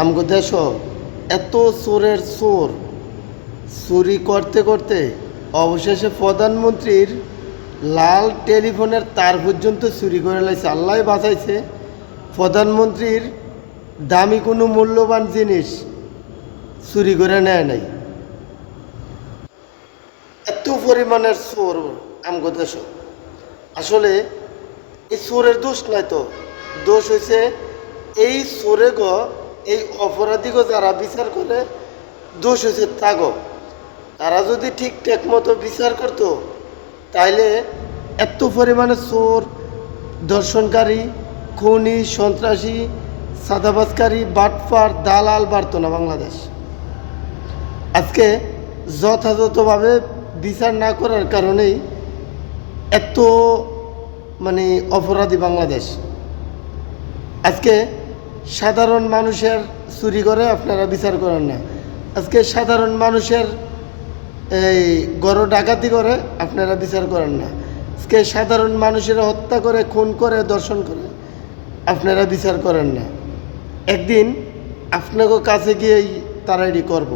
আমগো দেশ এত চোরের চোর, চুরি করতে করতে অবশেষে প্রধানমন্ত্রীর লাল টেলিফোনের তার পর্যন্ত চুরি করে লাইছে। আল্লাহ বাঁচাইছে, প্রধানমন্ত্রীর দামি কোনো মূল্যবান জিনিস চুরি করে নেয় নাই। এত পরিমাণের চোর আমগো দেশ। আসলে এই চোরের দোষ নাই তো, দোষ হয়েছে এই চোরে এই অপরাধীকে যারা বিচার করে, দোষ হয়েছে তাগো। তারা যদি ঠিকঠাক মতো বিচার করতো তাইলে এত পরিমাণে চোর, ধর্ষণকারী, খুনি, সন্ত্রাসী, সাদাবাজকারী, বাটপার, দালাল বাড়তো না বাংলাদেশ। আজকে যথাযথভাবে বিচার না করার কারণেই এত অপরাধী বাংলাদেশ। আজকে সাধারণ মানুষের চুরি করে আপনারা বিচার করেন না। আজকে সাধারণ মানুষের এই গড় ডাকাতি করে আপনারা বিচার করেন না। আজকে সাধারণ মানুষেরা হত্যা করে, খুন করে, ধর্ষণ করে আপনারা বিচার করেন না। একদিন আপনাকে কাছে গিয়েই তারা এটি করব,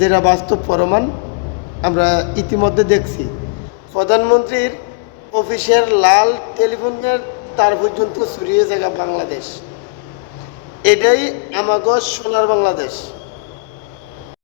যেটা বাস্তব প্রমাণ আমরা ইতিমধ্যে দেখছি। প্রধানমন্ত্রীর অফিসের লাল টেলিফোনের তার পর্যন্ত ছড়িয়ে জায়গা বাংলাদেশ। এটাই আমাগো সোনার বাংলাদেশ।